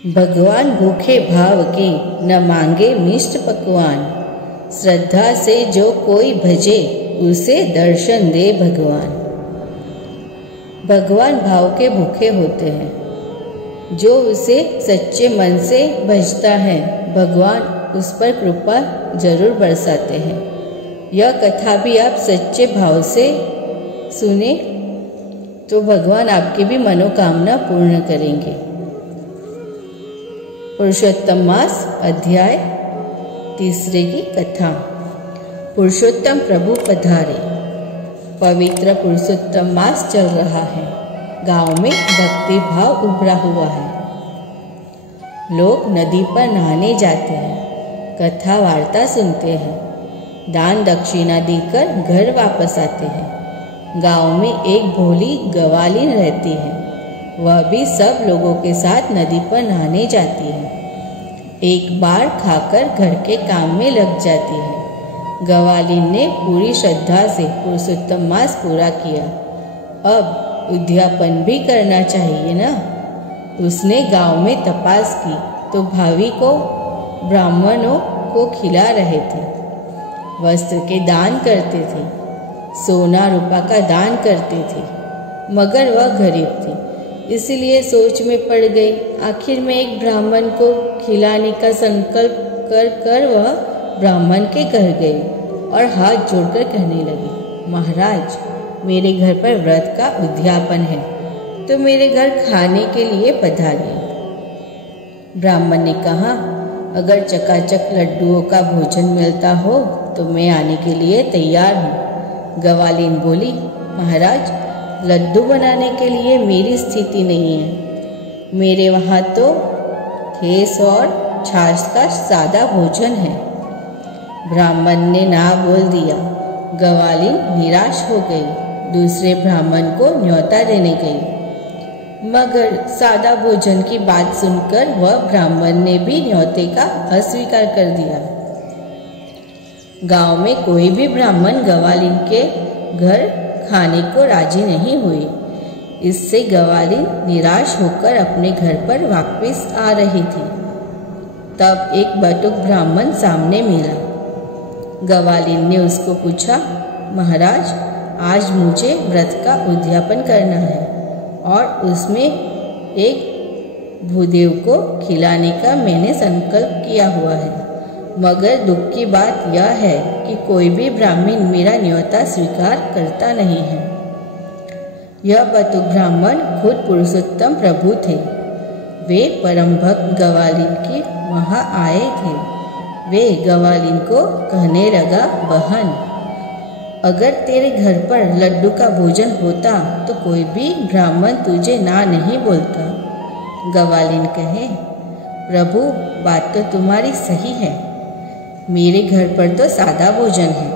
भगवान भूखे भाव के न मांगे मिष्ट पकवान। श्रद्धा से जो कोई भजे उसे दर्शन दे भगवान। भगवान भाव के भूखे होते हैं। जो उसे सच्चे मन से भजता है भगवान उस पर कृपा जरूर बरसाते हैं। यह कथा भी आप सच्चे भाव से सुने तो भगवान आपकी भी मनोकामना पूर्ण करेंगे। पुरुषोत्तम मास अध्याय 3 की कथा। पुरुषोत्तम प्रभु पधारे। पवित्र पुरुषोत्तम मास चल रहा है। गांव में भक्ति भाव उभरा हुआ है। लोग नदी पर नहाने जाते हैं, कथा वार्ता सुनते हैं, दान दक्षिणा देकर घर वापस आते हैं। गांव में एक भोली गवालीन रहती है। वह भी सब लोगों के साथ नदी पर नहाने जाती है। एक बार खाकर घर के काम में लग जाती है। गवालीन ने पूरी श्रद्धा से पुरुषोत्तम मास पूरा किया। अब उद्यापन भी करना चाहिए ना। उसने गांव में तपास की तो भावी को ब्राह्मणों को खिला रहे थे। वस्त्र के दान करते थे, सोना रूपा का दान करते थे, मगर वह गरीब थी, इसलिए सोच में पड़ गई। आखिर में एक ब्राह्मण को खिलाने का संकल्प कर वह ब्राह्मण के घर गई और हाथ जोड़कर कहने लगी, महाराज मेरे घर पर व्रत का उद्यापन है तो मेरे घर खाने के लिए पधारिए। ब्राह्मण ने कहा, अगर चकाचक लड्डुओं का भोजन मिलता हो तो मैं आने के लिए तैयार हूँ। गवालीन बोली, महाराज लड्डू बनाने के लिए मेरी स्थिति नहीं है। मेरे वहाँ तो ठेस और छाछ का सादा भोजन है। ब्राह्मण ने ना बोल दिया। गवालीन निराश हो गई। दूसरे ब्राह्मण को न्योता देने गई, मगर सादा भोजन की बात सुनकर वह ब्राह्मण ने भी न्योते का अस्वीकार कर दिया। गांव में कोई भी ब्राह्मण गवालीन के घर खाने को राजी नहीं हुई। इससे गवालीन निराश होकर अपने घर पर वापस आ रही थी। तब एक बटुक ब्राह्मण सामने मिला। गवालीन ने उसको पूछा, महाराज आज मुझे व्रत का उद्यापन करना है और उसमें एक भूदेव को खिलाने का मैंने संकल्प किया हुआ है, मगर दुख की बात यह है कि कोई भी ब्राह्मण मेरा न्योता स्वीकार करता नहीं है। यह बटुक ब्राह्मण खुद पुरुषोत्तम प्रभु थे। वे परम भक्त गवालीन के वहाँ आए थे। वे गवालीन को कहने लगा, बहन अगर तेरे घर पर लड्डू का भोजन होता तो कोई भी ब्राह्मण तुझे ना नहीं बोलता। गवालीन कहे, प्रभु बात तो तुम्हारी सही है। मेरे घर पर तो सादा भोजन है,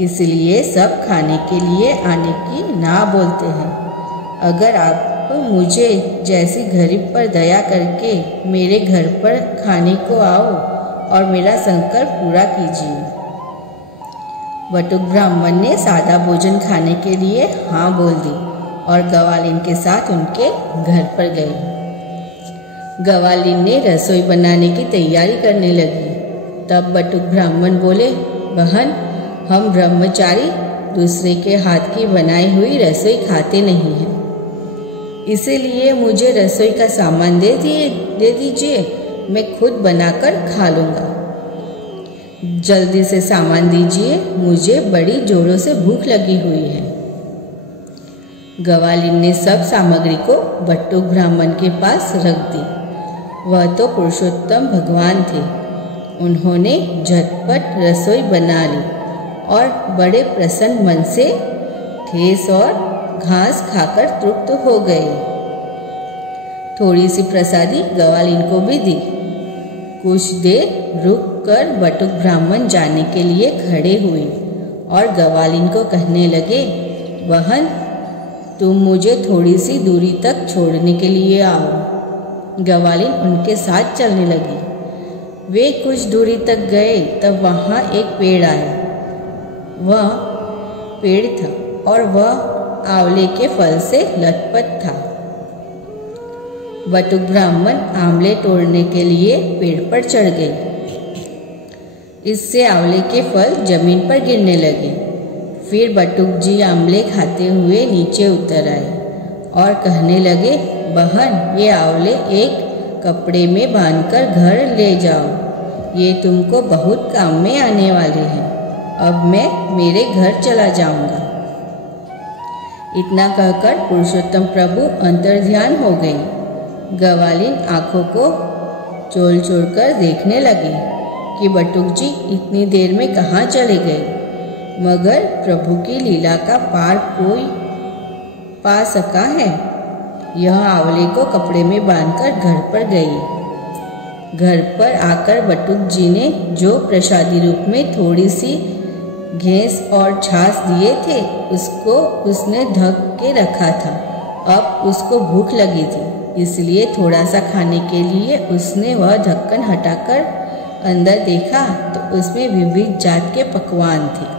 इसलिए सब खाने के लिए आने की ना बोलते हैं। अगर आप मुझे जैसी गरीब पर दया करके मेरे घर पर खाने को आओ और मेरा संकल्प पूरा कीजिए। बटुक ब्राह्मण ने सादा भोजन खाने के लिए हाँ बोल दी और गवालीन के साथ उनके घर पर गई। गवालीन ने रसोई बनाने की तैयारी करने लगी। तब बटुक ब्राह्मण बोले, बहन हम ब्रह्मचारी दूसरे के हाथ की बनाई हुई रसोई खाते नहीं हैं, इसीलिए मुझे रसोई का सामान दे दीजिए, मैं खुद बनाकर खा लूँगा। जल्दी से सामान दीजिए, मुझे बड़ी जोरों से भूख लगी हुई है। गवालीन ने सब सामग्री को बटुक ब्राह्मण के पास रख दी। वह तो पुरुषोत्तम भगवान थे। उन्होंने झटपट रसोई बना ली और बड़े प्रसन्न मन से ठेस और घास खाकर तृप्त हो गए। थोड़ी सी प्रसादी गवालीन को भी दी। कुछ देर रुककर बटुक ब्राह्मण जाने के लिए खड़े हुए और गवालीन को कहने लगे, बहन तुम मुझे थोड़ी सी दूरी तक छोड़ने के लिए आओ। गवालीन उनके साथ चलने लगी। वे कुछ दूरी तक गए तब वहाँ एक पेड़ आया। वह पेड़ था और वह आंवले के फल से लटपट था। बटुक ब्राह्मण आंवले तोड़ने के लिए पेड़ पर चढ़ गए। इससे आंवले के फल जमीन पर गिरने लगे। फिर बटुक जी आंवले खाते हुए नीचे उतर आए और कहने लगे, बहन, ये आंवले एक कपड़े में बांधकर घर ले जाओ, ये तुमको बहुत काम में आने वाले हैं। अब मैं मेरे घर चला जाऊंगा। इतना कहकर पुरुषोत्तम प्रभु अंतर्ध्यान हो गए। ग्वालिन आंखों को चोल छोड़कर देखने लगे कि बटुक जी इतनी देर में कहाँ चले गए, मगर प्रभु की लीला का पार कोई पा सका है। यह आंवले को कपड़े में बांधकर घर पर गई। घर पर आकर बटुक जी ने जो प्रसादी रूप में थोड़ी सी घेंस और छाछ दिए थे, उसको उसने ढक के रखा था। अब उसको भूख लगी थी, इसलिए थोड़ा सा खाने के लिए उसने वह ढक्कन हटाकर अंदर देखा तो उसमें विविध जात के पकवान थे।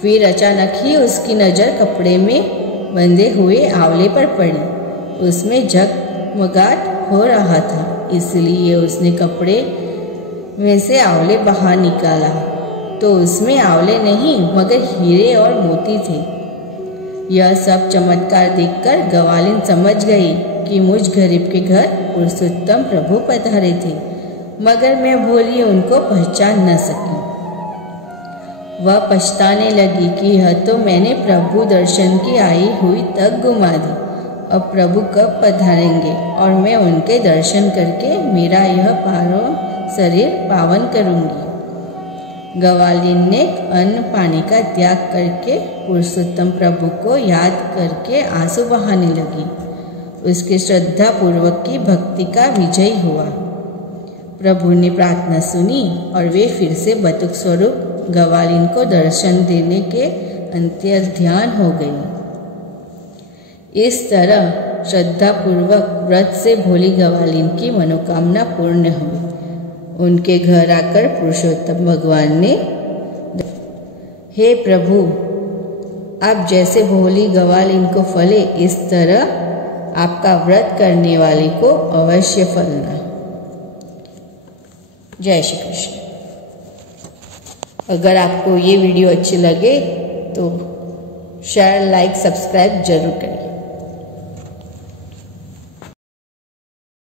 फिर अचानक ही उसकी नज़र कपड़े में बंधे हुए आंवले पर पड़ी। उसमें जगमगाहट हो रहा था, इसलिए उसने कपड़े में से आंवले बाहर निकाला तो उसमें आंवले नहीं मगर हीरे और मोती थे। यह सब चमत्कार देखकर ग्वालिन समझ गई कि मुझ गरीब के घर पुरुषोत्तम प्रभु पधारे थे, मगर मैं भोली उनको पहचान न सकी। वह पछताने लगी कि यह तो मैंने प्रभु दर्शन की आई हुई तक गुमा दी। अब प्रभु कब पधारेंगे और मैं उनके दर्शन करके मेरा यह शरीर पावन करूंगी। ग्वालिन ने अन्न पानी का त्याग करके पुरुषोत्तम प्रभु को याद करके आंसू बहाने लगी। उसके श्रद्धा पूर्वक की भक्ति का विजय हुआ। प्रभु ने प्रार्थना सुनी और वे फिर से बटुक स्वरूप ग्वालिन को दर्शन देने के अंतर्ध्यान हो गई। इस तरह श्रद्धा पूर्वक व्रत से भोली ग्वालिन की मनोकामना पूर्ण हुई। उनके घर आकर पुरुषोत्तम भगवान ने, हे प्रभु, आप जैसे भोली ग्वालिन को फले, इस तरह आपका व्रत करने वाले को अवश्य फलना। जय श्री कृष्ण। अगर आपको ये वीडियो अच्छी लगे तो शेयर, लाइक, सब्सक्राइब जरूर करें।